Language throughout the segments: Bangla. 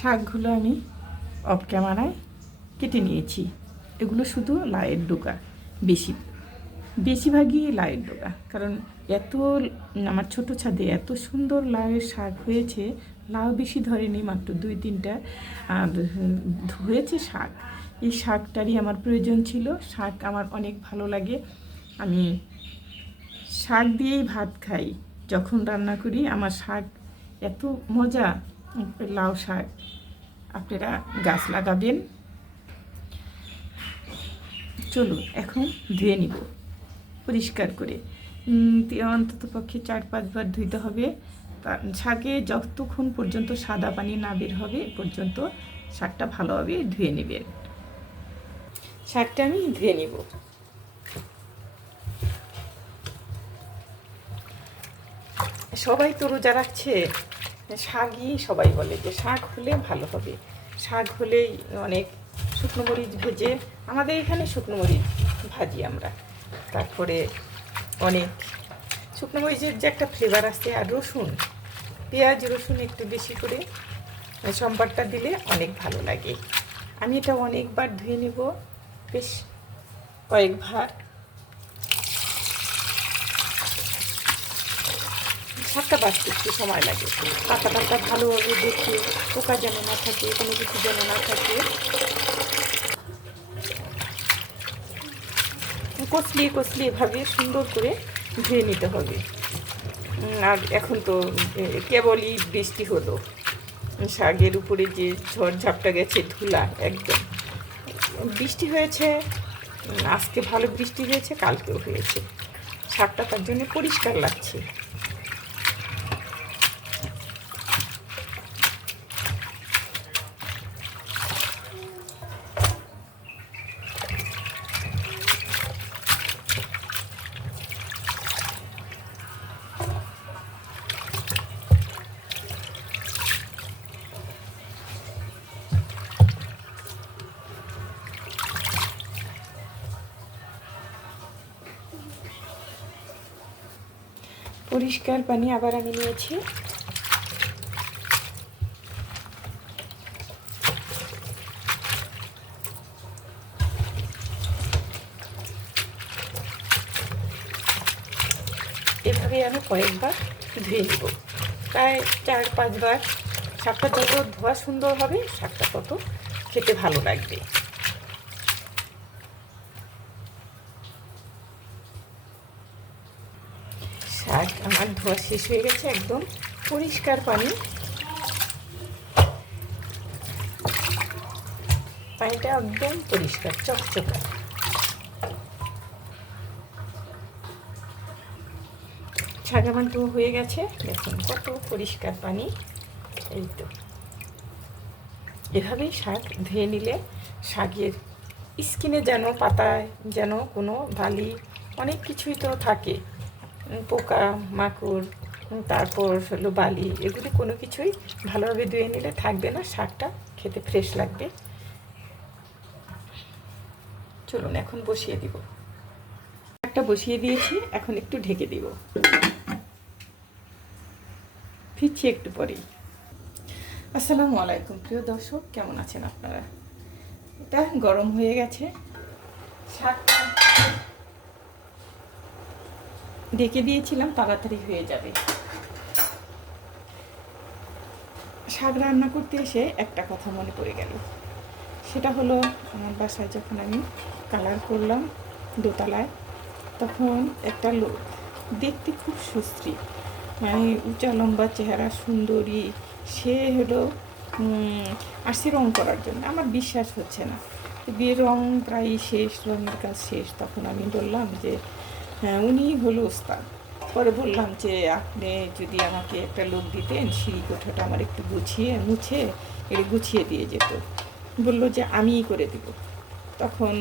শাকগুলো আমি অফ ক্যামেরায় কেটে নিয়েছি। এগুলো শুধু লাউয়ের ডোকা, বেশিরভাগই লাউয়ের ডোকা। কারণ এত আমার ছোটো ছাদে এত সুন্দর লাউয়ের শাক হয়েছে, লাউ বেশি ধরেনি, মাত্র 2-3টা আর হয়েছে শাক। এই শাকটারই আমার প্রয়োজন ছিল। শাক আমার অনেক ভালো লাগে, আমি শাক দিয়েই ভাত খাই যখন রান্না করি। আমার শাক এত মজা, লাউ শাক। আপনারা গাছ লাগাবেন। চলো এখন ধুয়ে নিব পরিষ্কার করে। অন্তত পক্ষে 4-5 বার ধুইতে হবে। শাকে যতক্ষণ পর্যন্ত সাদা পানি না বের হবে এ পর্যন্ত শাকটা ভালোভাবে ধুয়ে নেবেন। শাকটা আমি ধুয়ে নিব। সবাই তো রোজা রাখছে, শাকই সবাই বলে যে শাক হলে ভালো হবে, শাক হলেই অনেক। শুকনো মরিচ ভেজে, আমাদের এখানে শুকনো মরিচ ভাজি আমরা, তারপরে অনেক শুকনো মরিচের যে একটা ফ্লেভার আছে, আর রসুন, পেঁয়াজ রসুন একটু বেশি করে সম্বারটা দিলে অনেক ভালো লাগে। আমি এটা অনেকবার ধুয়ে নেব, বেশ কয়েকবার। শাকটা বাঁচতে একটু সময় লাগে, পাতা পাতা ভালোভাবে দেখে, পোকা যেন না থাকে, কোনো কিছু যেন না থাকে। কচলিয়ে কচলিয়ে এভাবে সুন্দর করে ধুয়ে নিতে হবে। আর এখন তো কেবলই বৃষ্টি হলো, শাকের উপরে যে ঝড় ঝাপটা গেছে, ধুলা একদম। বৃষ্টি হয়েছে, আজকে ভালো বৃষ্টি হয়েছে, কালকেও হয়েছে। শাকটা তার জন্য পরিষ্কার লাগছে। পরিষ্কার পানি আবার আমি নিয়েছি। এভাবে আমি কয়েকবার ধুয়ে নেব, প্রায় 4-5 বার। শাকটা যত ধোয়া সুন্দর হবে, শাকটা তত খেতে ভালো লাগবে। শাক আমার ধোয়া শেষ হয়ে গেছে, একদম পরিষ্কার পানি। পানিটা একদম পরিষ্কার চকচকা। শাক আমার ধোয়া হয়ে গেছে, দেখুন কত পরিষ্কার পানি। এই তো এভাবেই শাক ধুয়ে নিলে শাকের স্কিনে যেন, পাতায় যেন কোনো বালি, অনেক কিছুই তো থাকে, পোকা মাকড়, তারপর হলো বালি, এগুলি কোনো কিছুই ভালোভাবে ধুয়ে নিলে থাকবে না, শাকটা খেতে ফ্রেশ লাগবে। চলুন এখন বসিয়ে দিব। শাকটা বসিয়ে দিয়েছি, এখন একটু ঢেকে দিব, ফিরছি একটু পরেই। আসসালামু আলাইকুম প্রিয় দর্শক, কেমন আছেন আপনারা? এটা গরম হয়ে গেছে, শাকটা ঢেকে দিয়েছিলাম, তাড়াতাড়ি হয়ে যাবে। শাক রান্না করতে এসে একটা কথা মনে পড়ে গেল, সেটা হলো আমার বাসায় যখন আমি কালার করলাম দোতলায়, তখন একটা লোক, দেখতে খুব সুশ্রী, মানে উঁচা লম্বা চেহারা, সুন্দরী, সে হলো আসছে রং করার জন্য। আমার বিশ্বাস হচ্ছে না, বিয়ের রং প্রায় শেষ, রঙের কাজ শেষ। তখন আমি বললাম যে হ্যাঁ, উনি হলো ওস্তাদ। পরে বললাম যে আপনি যদি আমাকে একটা লোক দিতেন, সিঁড়ি কোঠাটা আমার একটু মুছে এটা গুছিয়ে দিয়ে যেত। বললো যে আমিই করে দিব। তখন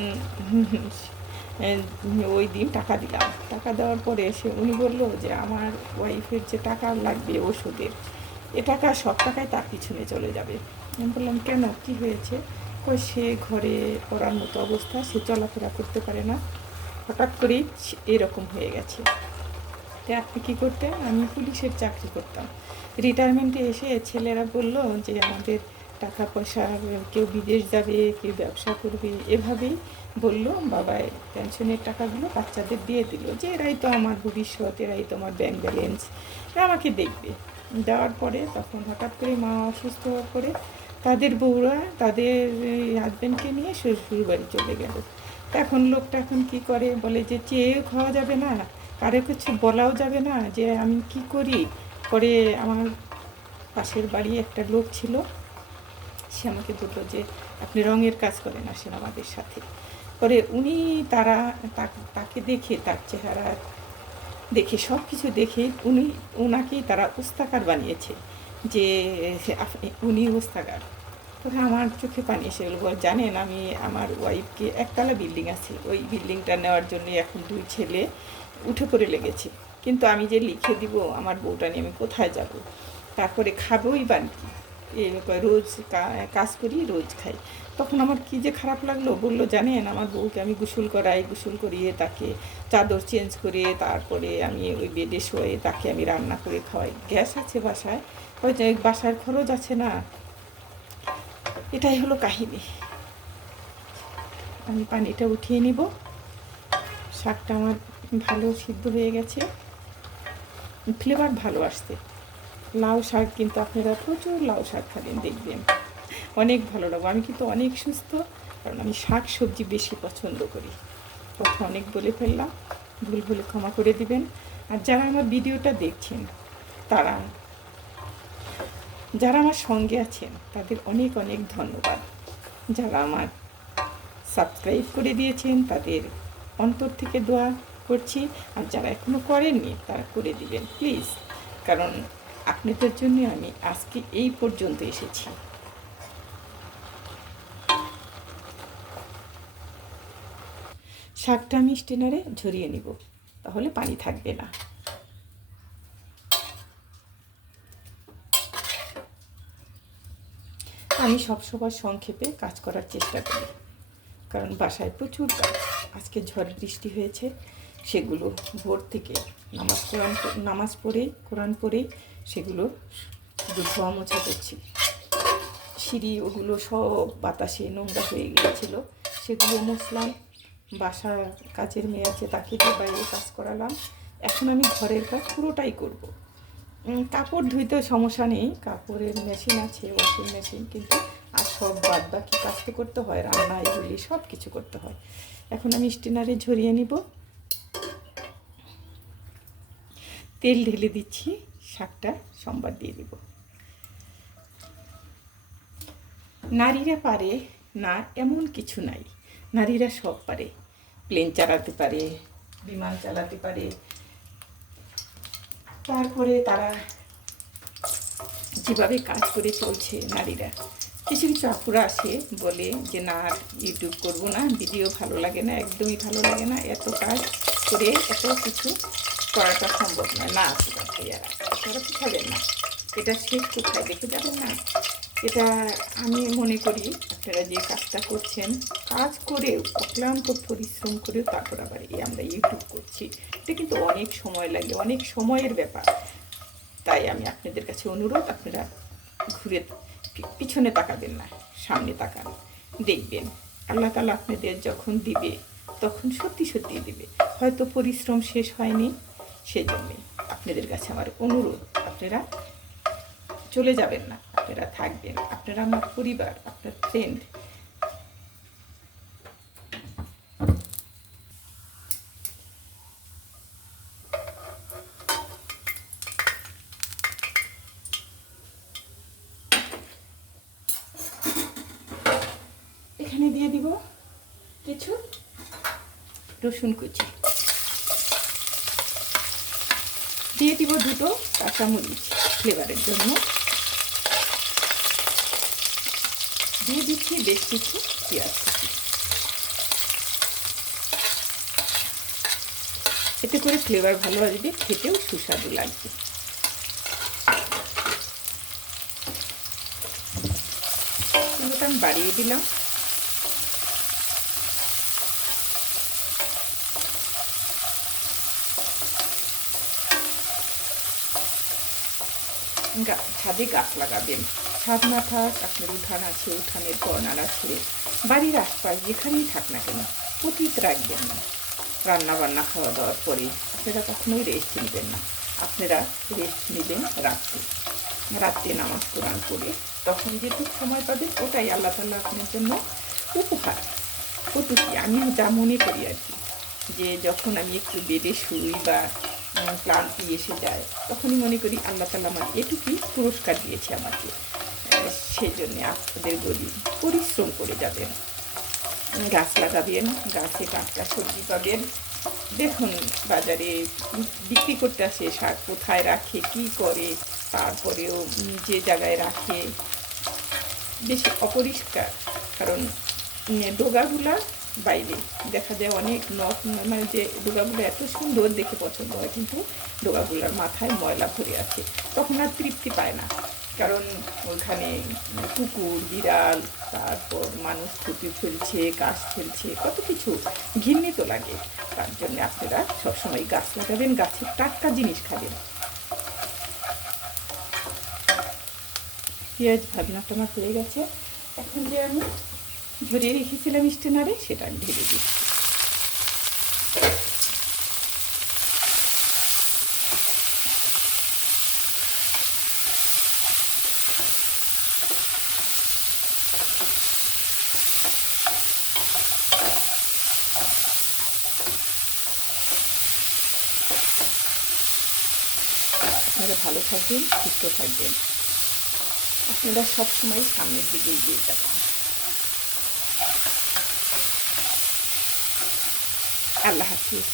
ওই দিন টাকা দিলাম। টাকা দেওয়ার পরে উনি বললো যে আমার ওয়াইফের যে টাকা লাগবে ওষুধের, এ টাকা সব টাকাই তার পিছনে চলে যাবে। আমি বললাম কেন, কী হয়েছে? সে ঘরে পড়ার মতো অবস্থা, সে চলাফেরা করতে পারে না, হঠাৎ করেই এরকম হয়ে গেছে। তো আপনি কী করতেন? আমি পুলিশের চাকরি করতাম। রিটায়ারমেন্টে এসে ছেলেরা বলল যে আমাদের টাকা পয়সা, কেউ বিদেশ যাবে, কেউ ব্যবসা করবে, এভাবেই বললো বাবাই পেনশনের টাকাগুলো বাচ্চাদের দিয়ে দিল, যে এরাই তো আমার ভবিষ্যৎ, এরাই তো আমার ব্যাংক ব্যালেন্স, এরা আমাকে দেখবে। দেওয়ার পরে তখন হঠাৎ করে মা অসুস্থ হওয়ার পরে তাদের বউরা তাদের হাজব্যান্ডকে নিয়ে শ্বশুর বাড়ি চলে গেল। এখন লোকটা এখন কী করে, বলে যে চেয়েও খাওয়া যাবে না, কারো কিছু বলাও যাবে না যে আমি কি করি। পরে আমার পাশের বাড়ি একটা লোক ছিল, সে আমাকে বললো যে আপনি রঙের কাজ করেন, আসেন আমাদের সাথে। পরে উনি তাকে দেখে, তার চেহারা দেখে, সব কিছু দেখে ওনাকেই তারা ওস্তাকার বানিয়েছে, যে উনি ওস্তাকার। তবে আমার চোখে পানি এসে গেলো। জানেন, আমি আমার ওয়াইফকে, একতলা বিল্ডিং আছে, ওই বিল্ডিংটা নেওয়ার জন্য এখন 2 ছেলে উঠে পড়ে লেগেছে, কিন্তু আমি যে লিখে দিব আমার বউটা নিয়ে আমি কোথায় যাব, তারপরে খাবোই বা কি, রোজ কাজ করি, রোজ খাই। তখন আমার কী যে খারাপ লাগলো, বললো জানেন আমার বউকে আমি গোসল করাই, গোসল করিয়ে তাকে চাদর চেঞ্জ করে তারপরে আমি ওই বেডে শোয়ে তাকে আমি রান্না করে খাওয়াই। গ্যাস আছে বাসায়, ওই যে বাসার খরচ আছে না, এটাই হলো কাহিনী। আমি পানিটা উঠিয়ে নিব। শাকটা আমার ভালো সিদ্ধ হয়ে গেছে, ফ্লেভার ভালো আসছে। লাউ শাক কিন্তু আপনারা প্রচুর লাউ শাক খাবেন, দেখবেন অনেক ভালো লাগবে। আমি কিন্তু অনেক সুস্থ, কারণ আমি শাক সবজি বেশি পছন্দ করি। কথা অনেক বলে ফেললাম, ভুল ভুলে ক্ষমা করে দিবেন। আর যারা আমার ভিডিওটা দেখছেন, যারা আমার সঙ্গে আছেন তাদের অনেক অনেক ধন্যবাদ। যারা আমার সাবস্ক্রাইব করে দিয়েছেন তাদের অন্তর থেকে দোয়া করছি, আর যারা এখনও করেননি তারা করে দিবেন প্লিজ, কারণ আপনাদের জন্য আমি আজকে এই পর্যন্ত এসেছি। শাকটা আমি স্টেনারে ঝরিয়ে নিব, তাহলে পানি থাকবে না। আমি সবসময় সংক্ষেপে কাজ করার চেষ্টা করি, কারণ বাসায় প্রচুর কাজ। আজকে ঝড় বৃষ্টি হয়েছে, সেগুলো ভোর থেকে নামাজ পড়ে কোরআন পড়ে সেগুলো ধোয়া মোছা করছি। সিঁড়ি ওগুলো সব বাতাসে নোংরা হয়ে গিয়েছিল, সেগুলো মুছলাম। বাসার কাজের মেয়ে আছে, তাকে দিয়ে বাইরে কাজ করালাম। এখন আমি ঘরের কাজ পুরোটাই করব। কাপড় ধুইতে সমস্যা নেই, কাপড়ের মেশিন আছে, ওয়াশিং মেশিন, কিন্তু আর সব বাদ বাকি কাজ তো করতে হয়, রান্না এগুলি সব কিছু করতে হয়। এখন আমি স্টেনারে ঝরিয়ে নিব, তেল ঢেলে দিচ্ছি, শাকটা সম্বার দিয়ে দিব। নারীরা পারে না এমন কিছু নাই, নারীরা সব পারে। প্লেন চালাতে পারে, বিমান চালাতে পারে, তারপরে তারা যেভাবে কাজ করে চলছে নারীরা। কিছু কিছু আপুরা আসে বলে যে না ইউটিউব করবো না, ভিডিও ভালো লাগে না, একদমই ভালো লাগে না, এত কাজ করে এত কিছু করাটা সম্ভব নয়। না আছে ভাইয়ারা, আপনারা শিখাবেন না, এটা শেষ কোথায় দেখে যাবেন না। এটা আমি মনে করি আপনারা যে কাজটা করছেন, কাজ করেও অক্লান্ত পরিশ্রম করেও তারপর আবার এই আমরা ইউটিউব করছি, এটা কিন্তু অনেক সময় লাগে, অনেক সময়ের ব্যাপার। তাই আমি আপনাদের কাছে অনুরোধ, আপনারা ঘুরে পিছনে তাকাবেন না, সামনে তাকান, দেখবেন আল্লাহ তাআলা আপনাদের যখন দিবে তখন সত্যি সত্যি দিবে। হয়তো পরিশ্রম শেষ হয়নি, সেই জন্যে আপনাদের কাছে আমার অনুরোধ, আপনারা চলে যাবেন না, আপনারা থাকবেন, আপনারা আমার পরিবার, আপনার ফ্রেন্ড। এখানে দিয়ে দিব কিছু রসুন কুচি, দিয়ে দিব 2টো কাঁচামরিচ ফ্লেভারের জন্য, দিয়ে দিচ্ছি বেশ কিছু পেঁয়াজ কুচি। এতে করে ফ্লেভার ভালো আসবে, খেতেও সুস্বাদু লাগবে। এগুলোটা আমি বাড়িয়ে দিলাম। ছাদে গাছ লাগাবেন, ছাদ না থাক, আপনার উঠান আছে, উঠানের কর্নার আছে, বাড়ির আশপাশ যেখানেই থাক না কেন, পতিত রাখবেন না। রান্না বান্না খাওয়া দাওয়ার পরে আপনারা কখনোই রেস্ট নেবেন না। আপনারা রেস্ট নেবেন রাত্রে নামাজ কোরআন করে, তখন যেটুকু সময় পাবেন ওটাই আল্লাহ তাআলা আপনার জন্য উপহার। কটূক্তি আমি যা মনে করি আর কি, যে যখন আমি একটু বেডে শুই বা ক্লান্তি এসে যায়, তখনই মনে করি আল্লাহ তাআলা আমার এটুকুই পুরস্কার দিয়েছে আমাকে। সেই জন্যে আপনাদের বলি, পরিশ্রম করে যাবেন, গাছ লাগাবেন, গাছে টাটকা সবজি পাবেন। দেখুন বাজারে বিক্রি করতে আসে শাক কোথায় রাখে, কি করে, তারপরেও যে জায়গায় রাখে বেশি অপরিষ্কার। কারণ ডোগাগুলা বাইরে দেখা যায় অনেক মানে যে ডোগাগুলো এত সুন্দর দেখে পছন্দ হয়, কিন্তু ডোগাগুলার মাথায় ময়লা ভরে আছে, তখন আর তৃপ্তি পায় না। কারণ ওখানে কুকুর বিড়াল, তারপর মানুষ থুতু ফেলছে, গাছ ফেলছে, কত কিছু ঘৃণিত লাগে। তার জন্য আপনারা সবসময় গাছ লাগাবেন, গাছের টাটকা জিনিস খাবেন। পেঁয়াজ ভাজনাটা আমার হয়ে গেছে, এখন যে আমি ঝরিয়ে রেখেছিলাম স্টেনারে সেটা আমি ঢেলে দিচ্ছি। আপনারা ভালো থাকবেন, সুস্থ থাকবেন, আপনারা সবসময় সামনের দিকে এগিয়ে যাবেন। আল্লাহ হাফিজ।